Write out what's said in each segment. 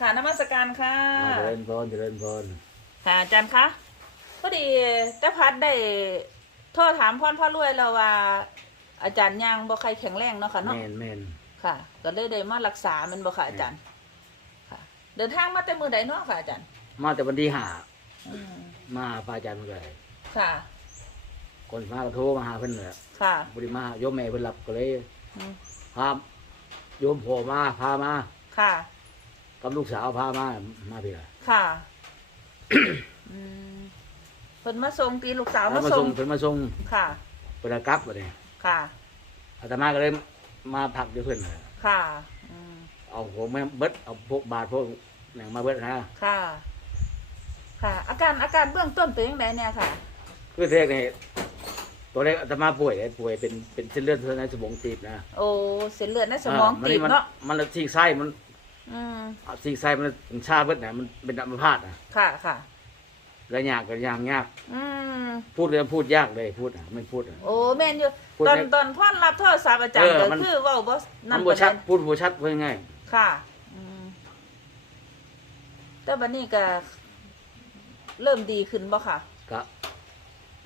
ค่ะนมัสการค่ะอ่าเจริญพรเจริญพรค่ะอาจารย์คะพอดีเจ้าพัดได้โทรถามพ่อพ่อรวยแล้วว่า อาจารย์ยังบ่ใครแข็งแรงเนาะค่ะเนาะแม่นแม่นค่ะ ก็เลยได้มารักษาแมันบ่ค่ะอาจารย์ค่ะ เดินทางมาแต่มือใดเนาะค่ะอาจารย์มาแต่วันที่ห้าอืมมาหาพระอาจารย์เมื่อไหร่ค่ะก่อนมาก็โทรมาหาเพิ่นแหละค่ะบริมาโยมแม่เพิ่นรับก็เลยอืมพาโยมพ่อมาพามาค่ะ กับลูกสาวพามามาพี่ล่ะค่ะ อืมเพิ่นมาส่งตีลูกสาวแล้วมามาส่ส่งงเพิ่นมาส่งค่ะเพิ่นก็กลับบัดนี้ค่ะอาตมาก็เลยมาพักอยู่เพิ่นน่ะค่ะอืมเอาผมแม่เบิดเอาพวกบาทพวกหนังมาเบิดนะค่ะ ค่ะ อาการอาการเบื้องต้นเป็นยังไงเนี่ยค่ะคือเทกนี่ตัวเล็กอาตมาป่วยป่วยเป็นเป็นเส้นเลือดในสมองตีบนะโอ้เส้นเลือดในสมองาตีบมัเนาะมันละซีกไส้มัน อืมอะซีกไส้มันมันชาเบิดน่ะมันเป็นอัมพาตอะค่ะค่ะ แล้วยากก็ยากยาก อืมพูดเลยพูดยากเลยพูดอะไม่พูดอะ โอ้แม่นอยู่พูดตอนไม่ตอนพ่อนรับโทรศัพท์อาจารย์เออก็มัน คือเว่าบ่มันั่นนบ่ชัดปานใพูดบ่ชัดเพื่อไงค่ะอืมแต่บัดนี้ก็เริ่มดีขึ้นบ่ค่ะ ก็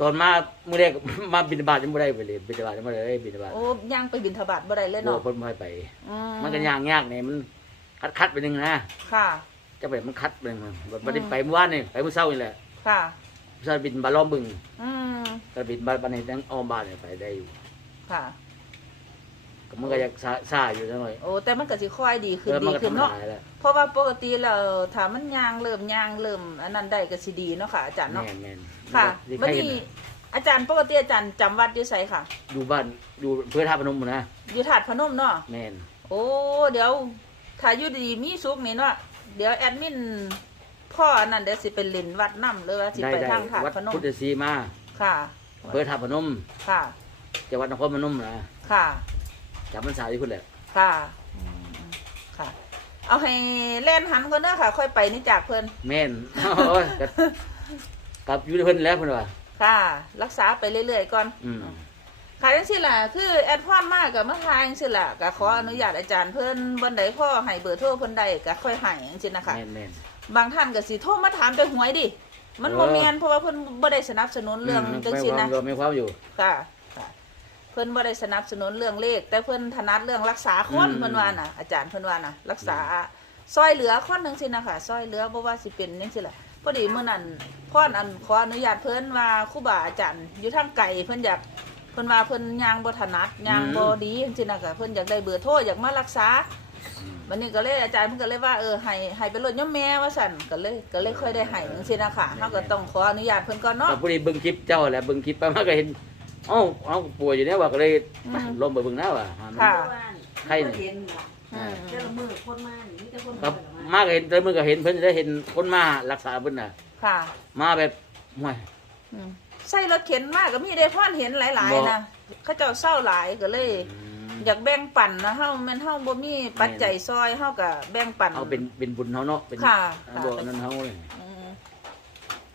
ตอนมาเมื่อแรก มาบินบาตยังบ่ได้ไปเลยบินบาตยังบ่ได้บินบาตโอ้ย่างไปบิณฑบาตบ่ได้เลยโอ้เนาะเพิ่นบ่ให้ไป อืมันก็ยากยากนี่มัน คัดคัดไปหนึงนะค่ะ จะไปมันคัดไปหนึงมันบ่ได้อืมไปเมื่อวานนี่ไปเมื่อเช้านี่แหละค่ะเมื่อเช้าบินบาล้อมบึงอืมก็บินบาบัดนี้ทั้งอ้อมบ้านนี่ไปได้อยู่ค่ะ ก็มันก็อยากซ่าซ่าอยู่จังหน่อยโอ้แต่มันก็สิค่อยดีขึ้นเออมัดีก็ขึ้นธรรมเนาะดาแล้วเพราะว่าปกติแล้วถ้ามันยางเริ่มยางเริ่มอันนั้นได้ก็สิดีเนาะค่ะอาจารย์เนาะแม่นแม่นค่ะดีบัดใครเห็นี้นน่ะอาจารย์ปกติอาจารย์จำวัดอยู่ไสค่ะ อยู่บ้านอยู่เพื่อท่าพนมหมดนะอยู่ถาดพนมเนาะแม่นโอ้เดี๋ยว ถ้าอยู่ดีๆมีสุกนี่เนาะเดี๋ยวแอดมินพ่ออันนั้นเดี๋ยวสิเป็นลินวัดน้ำหรือว่าสิได้ไปได้ทางถาดวัดพนมพุทธศรีมาค่ะเพื่อท่าพนมค่ะ จังหวัดนครพนมนะค่ะ จำพรรษาที่คุณแหละค่ะอืมค่ะ เอาให้แล่นหันก่อนเด้อค่ะ ค่อยไปนี่จากเพิ่นแม่นโอ้ยก็กลับอยู่ที่เพิ่นแล้วเพิ่นว่าค่ะ รักษาไปเรื่อยๆก่อน อืม ค่ะจังซี่ล่ะคือแอดพอนมากกับมาทายจังซี่ล่ะก็ขออนุญาตอาจารย์เพิ่นบ่ได้พ่อให้เบอร์โทรเพิ่นได้ก็ค่อยให้จังซี่นะคะแม่นแม่น บางท่านก็สิโทรมาถามแต่หวยดิ มันบ่เออ แม่นเพราะว่าเพิ่นบ่ได้สนับสนุนเรื่องมจังไม่ซี่ความนะ รวมไม่ความอยู่ ค่ะค่ะ เพิ่นบ่ได้สนับสนุนเรื่องเลข แต่เพิ่นถนัดเรื่องรักษาคนอืม เพิ่นว่าน่ะอาจารย์เพิ่นว่าน่ะ รักษาซอยเหลือคนจังซี่นะคะซอยเหลือบ่ว่าสิเป็นจังซี่แหละพอดีมื้อนั้นพ่อนอันขออนุญาตเพิ่นว่าครูบาอาจารย์อยู่ทางไกลเพิ่นอยาก เพิ่นว่าเพิ่นย่างบ่ถนัดย่างบ่ดีจังซี่นะคะเพิ่นอยากได้เบอร์โทรอยากมารักษาอืมวันนี้ก็เลยอาจารย์เพิ่นก็เลยว่าเออให้ให้เป็นรถย่อมแม่ว่าสั่นก็เลยก็เลยค่อยได้ให้จังซี่นะคะเฮาก็ต้องขออนุญาตเพิ่นก่อนเนาะ ก็ผู้นี้เบิ่งคลิปเจ้าแหละเบิ่งคลิปไปมาก็เห็นเอ้าเอ้าป่วยอยู่เนี่ยว่าก็เลยอืมลงไปเบิ่งหน้าว่าหามัน ค่ะ ใครนี่เห็นล่ะอืมแต่ละมือคนมานี่มีแต่คนครับมามาก็เห็นแต่มึงก็เห็นเพิ่นจะได้เห็นคนมารักษาเพิ่นน่ะ ค่ะมาแบบห่วยอืม ใส่รถเข็นมากก็มีได้พ่อนเห็นหลายบ่ๆนะเขาเจ้าเศร้าหลายก็เลยอืมอยากแบ่งปันนะเฮาแม่นเฮาบ่มีปัจจัยซอยเฮาก็แบ่งปันเอาเป็นเป็นบุญเฮาเนาะเป็นค่ะเอาบ่นั่นเฮาเลยอืม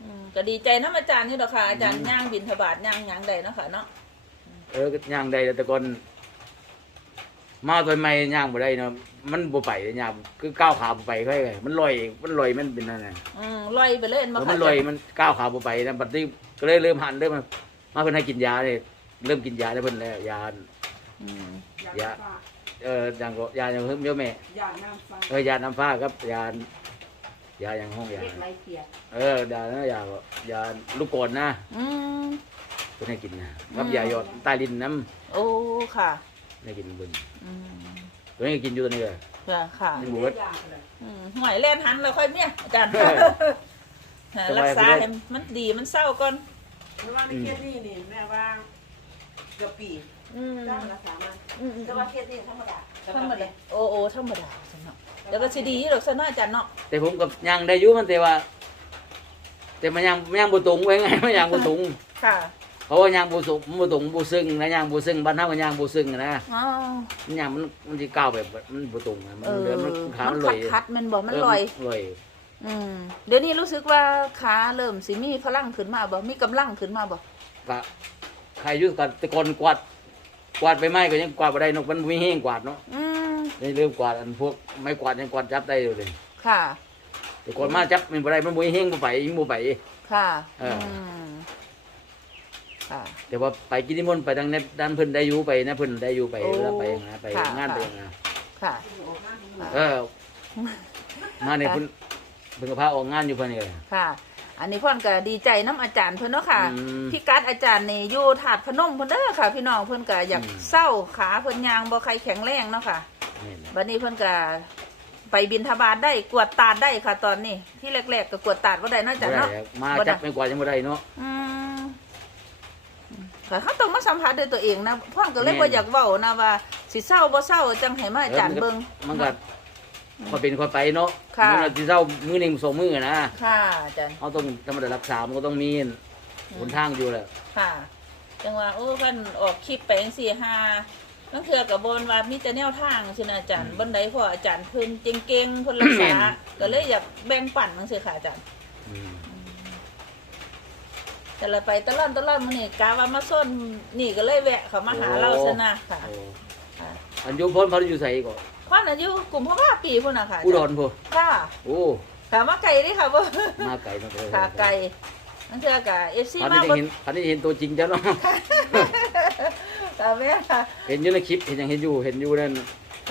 อืมก็ดีใจนํอาจารย์อยู่ดอกค่ะอาจารย์อืมย่างบิณฑบาตย่างหยังใดเนาะค่ะเนาะเออย่างใดแต่ก่อน มาตัวใหม่ย่างบ่ได้เนาะมันบ่ไปเลยย่างคือก้าวขาบ่ไปค่อยๆมันลอยมันลอยมันเป็นนั่นน่ะอืมลอยไปเลยเอมาอค่ะมันลอยมันก้าวขาบ่ไปนะบัดนี้ก็เลยเริ่มหันเริ่มมามาเพิ่นให้กินยาเลยเริ่มกินยาแล้วเพิ่นแล้วยา อืมยา เอออย่างก็ยาอย่างเพิ่มเยอะแม่อย่าน้ำฟังเออยาน้ำฟ้าครับยายาอย่างห้องยา เล็กไรเสียเออยานะยาก็ยาลูกกรอนนะอืมเพิ่นให้กินนะกับอืมยาหยอดใต้ลิ้นน้โอ้ค่ะำให้กินเบิ่งอืมตัวนี้ก็กินอยู่ตัวนี้เลยค่ะค่ะยังบ่เบิดอยากเลยอืมหวยแล่นหันแล้วค่อยเนี่ยอาจารย์เออหาสบายรักษาไปเลยให้มันดีมันเศร้าก่อน เพราะว่าในเคสนี้นี่แม่ว่าเกือบปีอืมเจ้ารักษามาอืมอืมแต่ว่าเคสนี้ธรรมดาธรรมดาโอ้โอ้ธรรมดาสนเนาะเดี๋ยวก็สิดีอยู่ดอกสนเนาะอาจารย์เนาะแต่ผมกับย่างได้อยู่มันแต่ว่า แต่มันย่างย่างบ่ตรงไว้ไง มันย่างบ่ตรงค่ะ เพราะว่าย่างบ่สุกบ่ตรงบ่ซึ้งนะย่างบ่ซึ้งบ้านเฮาก็ย่างบ่ซึ้งนะอ๋อมันย่างมันมันสิก้าวแบบมันบ่ตรงนะมันเออเดินมันขามัมันนลคัอดยคัดๆมันบอกมันลอยลอยอืมเดี๋ยวนี้รู้สึกว่าขาเริ่มสิมีพลังขึ้นมาบ่มีกำลังขึ้นมาบ่ก็ใครอยู่กับแต่ก่อนกวาดกวาดไปไม้ก็ยังกวาดบ่ได้นกมันบ่มีแห้งกวาดเนาะอืมนี่เริ่มกวาดอันพวกไม้กวาดยังกวาดจับได้อยู่เลยค่ะแต่ก่อนมาจับมันบ่ได้มันบ่เฮงบ่ไปยิงบ่ไปค่ะ เออ อืมค่ะแต่ว่าไปกินนิมนต์ไปทางในด้านเพิ่นได้อยู่ไปนะเพิ่นได้อยู่ไปโอ้เวลาไปนะไปค่ะ งานไปค่ะนะค่ะ เออมาเนี่ยเพิ่นเพิ่นก็พาออกงานอยู่เพิ่นนี่เลยค่ะ อันนี้พ่อนก็ดีใจน้ำอาจารย์เพิ่นเนาะค่ะ อืมพี่กัดอาจารย์นี่อยู่ถาดพนมเพิ่นเด้อค่ะ พี่น้องเพิ่นก็อยากอืม เศร้าขาเพิ่นยางบ่ใครแข็งแรงเนาะค่ะ นี่นะบัดนี้เพิ่นก็ไปบินทบาทได้กวดตาดได้ค่ะ ตอนนี้ที่แรกๆก็กวดตาดบ่ได้เนาะอาจารย์บ่ได้เนาะ ครับมาบ่ได้ จับไม่กว่ายังบ่ได้เนาะ อืม ค่ะเขาต้องมาสัมผัสด้วยตัวเองนะพ่อนก็เลยแม่น บ่อยากเว้านะว่าสิเศร้าบ่เศร้าจังให้มาอาจารย์เบิ่ง มันก็พอเป็นพอไปเนาะค่ะ มันก็สิเศร้ามื้อหนึงสองมื้อนะค่ะอาจารย์เฮาต้องธรรมดารักษามันก็ต้องมีหนทางอยู่แหละค่ะจังว่าโอ้เพิ่นออกคลิปไปจังซี่หานั่นคือกับบนว่ามีแต่แนวทางใช่ไหมอาจารย์บนใดพออาจารย์เพิ่นเก่งๆเพิ่นรักษาก็เลยอยากแบ่งปันจังซี่ค่ะอาจารย์ อืม แต่ละไปตะล่อนตะล่อนมื้อนี้กะว่ามาส้นนี่ก็เลยแวะเขามาหาเราซะนะค่ะโอ้ค่ะอันยุพ้นเขาอยู่ไสก็ความอายุกลุ่มพ่อว่าปีพุ่นน่ะค่ะอุดรพุ่นค่ะโอ้ค่ะมาไกลดิค่ะบ่มาไกลเนาะค่ะไกลนั่นคือกะ FC คันมานี้บ่เห็นคันนี้เห็นตัวจริงจ้ะเนาะ ค่ะแม่ค่ะเห็นอยู่ในคลิปเห็นยังเห็นอยู่เห็นอยู่นั่น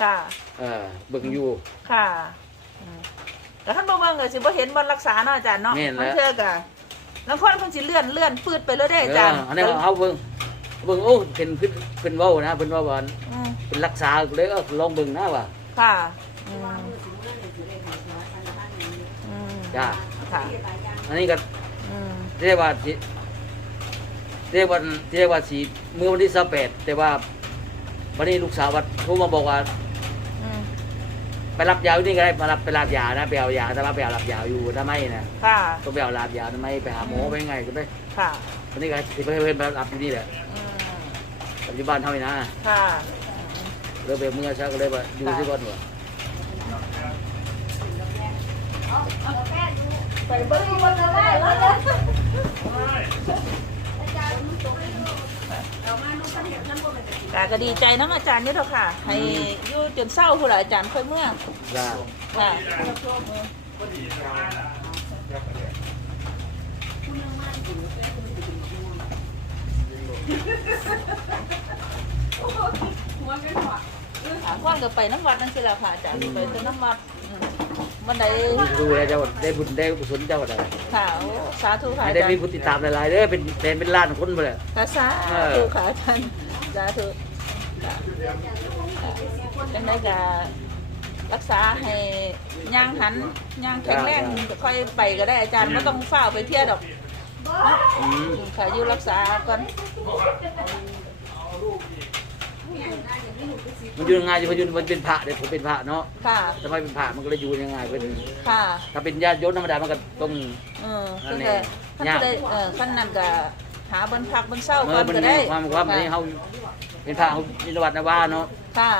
ค่ะเออเบิ่งอยู่ ค่ะอืมแล้วท่านบ่เบิ่งก็สิบ่เห็นบ่รักษาเนาะอาจารย์เนาะแม่นแล้วมันเทื่อกะ ลางคนเพิ่นสิเลื่อนเลื่อนปืดไปเลยเด้อาจารย์เอออันนี้เอาเบิ่งเบิ่งโอ้เห็นเพิ่นเพิ่นเว้านะเพิ่นว่าว่าอืมเป็นรักษาเลยเออลองเบิ่งนะว่าค่ะอืมอืมจ้าค่ะอันนี้ก็อืมเรียกว่าสิเรียกว่าเรียกว่าสีเมื่อวันที่28แต่ว่าวันนี้ลูกสาววัดโทรมาบอกว่าอืม ไปรับยาอยู่นี่ก็ได้มารับไปรับยานะไปเอายาแต่ว่าไปเอารับยาอยู่ทำไมนะค่ะ ต้องไปเอารับยาทำไมไปหาหมอไปไงก็ได้ค่ะวันนี้ก็สิไปเพิ่นไปรับอยู่นี่แหละอืมปัจจุบันเท่านี้นะค่ะเลยไปเมื่อเช้าก็เลยว่าอยู่ที่ก่อนว่าไปเบิ่งบ่ได้แล้ว กาก็ดีใจน้ำอาจารย์นี่เถอะค่ะ ให้อยู่จนเศร้าพุ่นล่ะอาจารย์ค่อยเมื่อจ้าค่ะถามพ่อนก็ไปน้ำวัดนั่นสิล่ะค่ะอาจารย์ไปแต่น้ำวัด อืมมันได้ดูแลเจ้าได้บุญได้กุศลเจ้าได้ค่ะโอ้สาธุค่ะให้อาได้จารมีย์ผู้ติดตามหลายๆเด้อเป็นเป็นเป็นล้านคนไปเลย ค่ะสาเอธุอค่ะอาจารย์สาธุค่ะค่ะจังได้ก็รักษาให้ย่างหันย่างแข็งแรงค่อยไปก็ได้อาจารย์ไม่ต้องเฝ้าวไปเที่ยวดอกเนาะอืมค่ะอยู่รักษาก่อน มันอยู่ยังไงอยู่มันอยู่มันเป็นพระเดี๋ยวผมเป็นพระเนาะค่ะ ทำไมเป็นพระมันก็เลยอยู่ยังไงเป็นค่ะ ถ้าเป็นญาติโยมธรรมดามันก็ต้อง เอออัก็นนี้ได้ขั้นยากได้เออขั้นนั้นก็หาบนพักบนเศร้าเมื่ก่ออนมันก็มีได้ ความความอันนี้ค่ะเขาเป็นพระเขานิรวัตนว่าเนาะค่ะ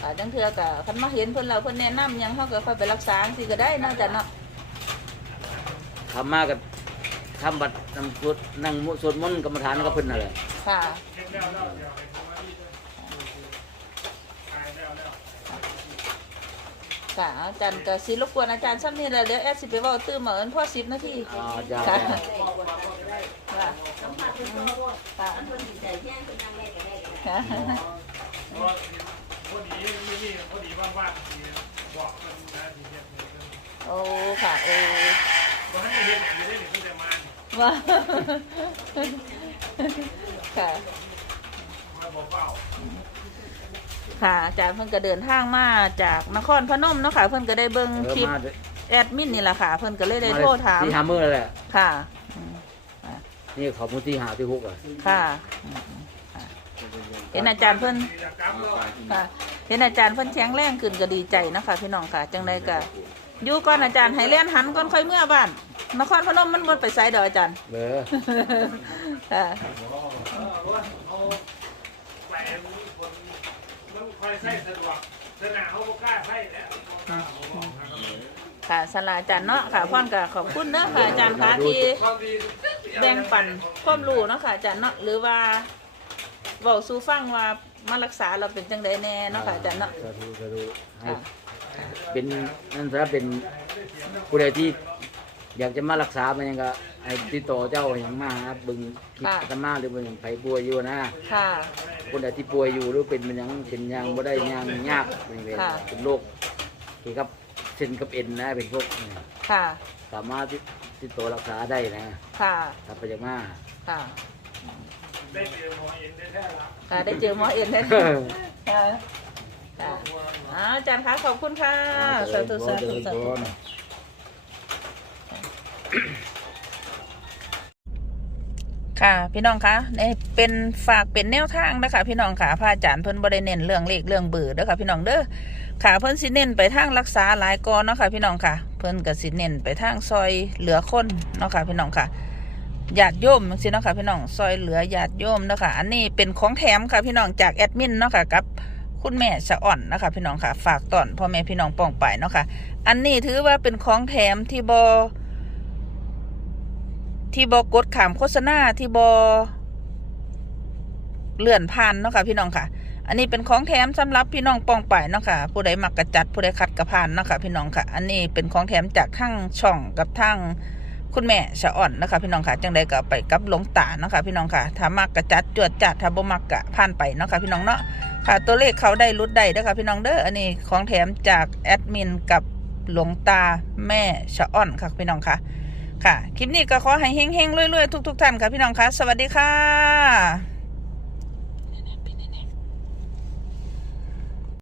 ค่ะจังเทือก็คันมาเห็นเพิ่นแล้วเพิ่นแนะนำหยังเฮาก็ค่อยไปรักษาสิก็ได้เนาะอาจารย์เนาะทำมากับทำบัตรนำสวดนั่งมุสวดมนต์กรรมฐานก็เพิ่นนั่นแหละค่ะ ค่ะอาจารย์ก็สิรบกวนอาจารย์ซ้ำนี่แหละเดี๋ยวแอดสิไปเว้าตื้มเหมือนพ่อ10นาทีอ๋อจ้าค่ะจ้าค่ะค่ะค่ะพอดีไม่นี่พอดีว่างๆบอกกันนะทีเดียวโอ้ค่ะโอ้บอกให้เห็นไม่ได้เห็นแต่มาว่าค่ะ ค่ะอาจารย์เพิ่นก็เดินทางมาจากนครพนมเนาะค่ะ เพิ่นก็ได้เบิ่งเออคลิปมาด้วยแอดมินนี่แหละค่ะ เพิ่นก็เลยได้โทรถามที่หามือแหละค่ะนี่ขอบมุที่หาที่หกอะค่ะอืมค่ะเห็นอาจารย์เพิ่นอยากกำเนาะค่ะเห็นอาจารย์เพิ่นแข็งแรงขึ้นก็ดีใจนะคะพี่น้องค่ะ จังไดก็อยู่ก่อนอาจารย์ให้เล่นหันก่อนค่อยเมื่อบ้านนครพนมมันบ่ไปไสดอกอาจารย์เบอค่ะเอาไปคนต้องคอยใส่สะดวกสนามเขาก็กล้าใส่แล้วค่ะสลาอาจารย์เนาะค่ะพ่อนก็ขอบคุณเด้อค่ะอาจารย์คะที่ความดีแบ่งปันความรู้เนาะค่ะอาจารย์เนาะหรือว่าเว้าสู่ฟังว่ามารักษาเราเป็นจังไดแน่เนาะค่ะอาจารย์เนาะสาธุสาธุให้ค่ะดเป็นนั่นซะเป็นผู้ใดที่อยากจะมารักษามันยังก็ ให้ติดต่อเจ้าอย่างมาหาเบึงคลิปค่ะ อาตมาหรือว่าอย่างไผป่วยอยู่นะค่ะ คนใดที่ป่วยอยู่หรือเป็นมันหยังเป็นหยังบ่ได้หยังยากเป็นเวรค่ะ เป็นโรคเกี่ยวกับเส้นกับเอ็นนะเป็นพวกนี้ค่ะ สามารถที่ติดต่อรักษาได้นะค่ะถ้าไปจากมา ค่ะ ได้เจอหมอเอ็นได้แท้ละค่ะ ได้เจอหมอเอ็นแน่ค่ะค่ะอ่าอาจารย์คะขอบคุณค่ะ สาธุสาธุสาธุ ค่ะ พี่น้องคะนี่เป็นฝากเป็นแนวทางนะคะพี่น้องค่ะพระอาจารย์เพิ่นบ่ได้เน้นเรื่องเลขเรื่องเบอร์เด้อค่ะพี่น้องเด้อค่ะเพิ่นสิเน้นไปทางรักษาหลายกอเนาะค่ะพี่น้องค่ะ เพิ่นก็สิเน้นไปทางซอยเหลือคนเนาะค่ะพี่น้องค่ะญาติโยมจังซี่เนาะค่ะพี่น้องซอยเหลือญาติโยมเนาะค่ะอันนี้เป็นของแถมค่ะพี่น้องจากแอดมินเนาะค่ะกับคุณแม่สะอ่อนนะคะพี่น้องค่ะ ฝากตอนพ่อแม่พี่น้องป้องไปเนาะค่ะ อันนี้ถือว่าเป็นของแถมที่บ ที่บอกดขามโฆษณาที่บอเลื่อนผ่านเนาะค่ะพี่น้องค่ะ อันนี้เป็นของแถมสำหรับพี่น้องปองไปเนาะค่ะผู้ใดมักกระจัดผู้ใดคัดกระพานเนาะค่ะพี่น้องค่ะ อันนี้เป็นของแถมจากทั้งช่องกับทั้งคุณแม่ชะอ่อนนะคะพี่น้องค่ะจังใดก็ไปกับหลวงตาเนาะค่ะพี่น้องค่ะถ้ามักกระจัดจวดจัดถ้าบ่มักกะผ่านไปเนาะค่ะพี่น้องเนาะค่ะ ตัวเลขเขาได้รุดได้เด้อค่ะพี่น้องเด้ออันนี้ของแถมจากแอดมินกับหลวงตาแม่ชะอ่อนค่ะพี่น้องค่ะ ค่ะ คลิปนี้ก็ขอให้เฮงๆรวยๆทุก ๆ ท่านค่ะพี่น้องคะสวัสดีค่ะ